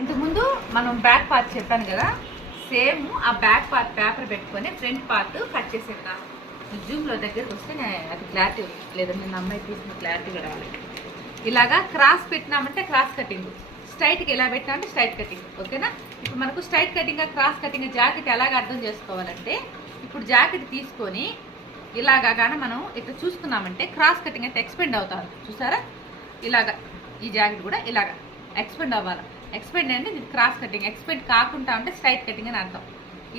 ఇంతకుముందు మనం back part చెప్పాను కదా, సేమ్ ఆ బ్యాక్ పార్ట్ పేపర్ పెట్టుకొని ఫ్రంట్ పార్ట్ కట్ చేసేద్దాం. జూమ్లో దగ్గరకు వస్తే అది క్లారిటీ లేదా నేను అమ్మాయి తీసిన క్లారిటీగా రావాలి. ఇలాగా క్రాస్ పెట్టినామంటే క్రాస్ కటింగ్, స్ట్రైట్కి ఎలా పెట్టినామంటే స్ట్రైట్ కటింగ్. ఓకేనా? ఇప్పుడు మనకు straight cutting cross cutting jacket ఎలాగ అర్థం చేసుకోవాలంటే, ఇప్పుడు జాకెట్ తీసుకొని ఇలాగా కానీ మనం ఇట్లా చూసుకున్నామంటే క్రాస్ కటింగ్ అయితే ఎక్స్పెండ్ అవుతారు. చూసారా? ఇలాగా ఈ జాకెట్ కూడా ఇలాగ ఎక్స్పెండ్ అవ్వాలి. ఎక్స్పెండ్ అంటే ఇది క్రాస్ కటింగ్, ఎక్స్పెండ్ కాకుండా ఉంటే స్ట్రైట్ కటింగ్ అని అర్థం.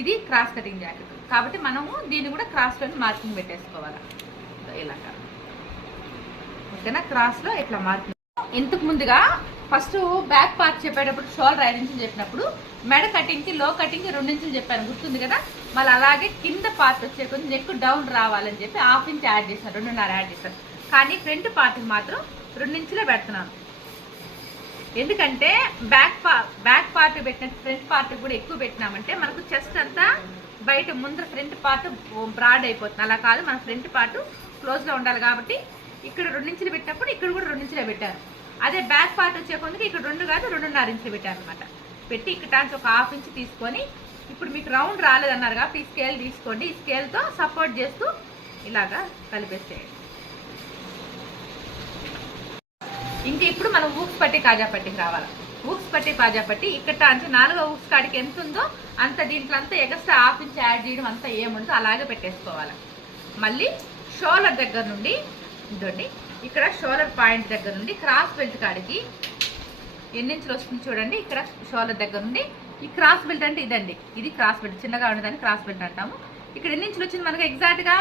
ఇది క్రాస్ కటింగ్ జాకెట్ కాబట్టి మనము దీన్ని కూడా క్రాస్లోని మార్కింగ్ పెట్టేసుకోవాలి. ఇలాగా ఓకేనా? క్రాస్లో ఇట్లా మార్కింగ్. ఇంతకు ముందుగా ఫస్ట్ బ్యాక్ పార్ట్ చెప్పేటప్పుడు షోల్డర్ 5 ఇంచులు చెప్పినప్పుడు మెడ కటింగ్కి లో కటింగ్కి 2 ఇంచులు చెప్పాను, గుర్తుంది కదా? మళ్ళీ అలాగే కింద పార్ట్ వచ్చే కొంచెం నెక్ డౌన్ రావాలని చెప్పి 1/2 ఇంచ్ యాడ్ చేశాను, 2.5 యాడ్ చేశాను. కానీ ఫ్రంట్ పార్ట్కి మాత్రం 2 ఇంచులే పెడుతున్నాను. ఎందుకంటే బ్యాక్ పార్ట్ పెట్టినట్టు ఫ్రంట్ పార్ట్ కూడా ఎక్కువ పెట్టినామంటే మనకు చెస్ట్ అంతా బయట ముందర ఫ్రంట్ పార్ట్ బ్రాడ్ అయిపోతుంది. అలా కాదు, మన ఫ్రంట్ పార్ట్ క్లోజ్లో ఉండాలి కాబట్టి ఇక్కడ 2 ఇంచులు పెట్టినప్పుడు ఇక్కడ కూడా 2 ఇంచులే పెట్టాను. అదే బ్యాక్ పార్ట్ వచ్చే కొందుకు ఇక్కడ 2 కాదు 2.5 ఇంచులు పెట్టాను అనమాట. పెట్టి ఇక్కడ ఒక 1/2 ఇంచ్ తీసుకొని, ఇప్పుడు మీకు రౌండ్ రాలేదన్నారు కాబట్టి ఈ స్కేల్ తీసుకోండి. ఈ స్కేల్తో సపోర్ట్ చేస్తూ ఇలాగా కలిపేసేయండి. ఇంకా ఇప్పుడు మనం ఊక్స్ పట్టి కాజా పట్టికి రావాలి. ఊక్స్ పట్టి కాజా పట్టి ఇక్కడ అంటే 4వ ఊక్స్ కాడికి ఎంత ఉందో అంత దీంట్లో అంతా ఎక్స్ట్రా 1/2 ఇంచ్ యాడ్ చేయడం అంతా ఏముంటుందో అలాగే పెట్టేసుకోవాలి. మళ్ళీ షోల్డర్ దగ్గర నుండి ఇదండి, ఇక్కడ షోల్డర్ పాయింట్ దగ్గర నుండి క్రాస్ బెల్ట్ కాడికి ఎన్ని ఇంచులు వస్తుంది చూడండి. ఇక్కడ షోల్డర్ దగ్గర నుండి ఈ క్రాస్ బెల్ట్ అంటే ఇదండి, ఇది క్రాస్ బెల్ట్, చిన్నగా ఉండదని క్రాస్ బెల్ట్ అంటాము. ఇక్కడ ఎన్ని ఇంచులు వచ్చింది మనకు ఎగ్జాక్ట్గా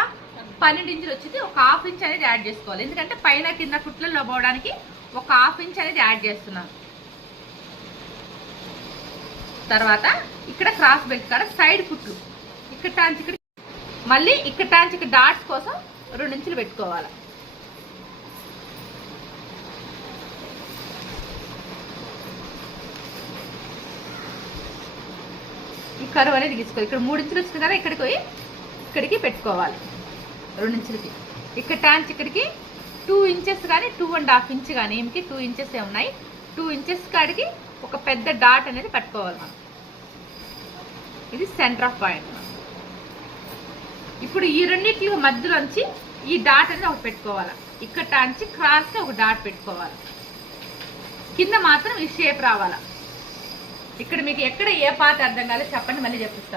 12 ఇంచులు వచ్చింది. ఒక 1/2 ఇంచ్ అనేది యాడ్ చేసుకోవాలి, ఎందుకంటే పైన కింద కుట్లలో పోవడానికి ఒక 1/2 ఇంచ్ అనేది యాడ్ చేస్తున్నాను. తర్వాత ఇక్కడ క్రాస్ బెల్ట్ కాడ సైడ్ కుట్లు ఇక్కడ టాంచి ఇక్కడ, మళ్ళీ ఇక్కడ టాంచి ఇక్కడ డాట్స్ కోసం 2 ఇంచులు పెట్టుకోవాలి. ఈ కరువు అనేది తీసుకోవాలి. ఇక్కడ 3 ఇంచులు వచ్చింది కదా, ఇక్కడికి పెట్టుకోవాలి 2 ఇంచులకి. ఇక్కడ టాంచి ఇక్కడికి 2 ఇంచెస్ కానీ 2.5 ఇంచ్ కానీ, ఏమికి 2 ఇంచెస్ ఉన్నాయి. 2 ఇంచెస్ కాడికి ఒక పెద్ద డాట్ అనేది పెట్టుకోవాలి మనం. ఇది సెంటర్ ఆఫ్ పాయింట్. ఇప్పుడు ఈ రెండింటి మధ్యలోంచి ఈ డాట్ అనేది ఒకటి పెట్టుకోవాలి. ఇక్కడ టాంచి క్రాస్గా ఒక డాట్ పెట్టుకోవాలి. కింద మాత్రం ఈ షేప్ రావాలా. ఇక్కడ మీకు ఎక్కడ ఏ పార్ట్ అర్థం కాలేదు చెప్పండి, మళ్ళీ చెప్పిస్తాను.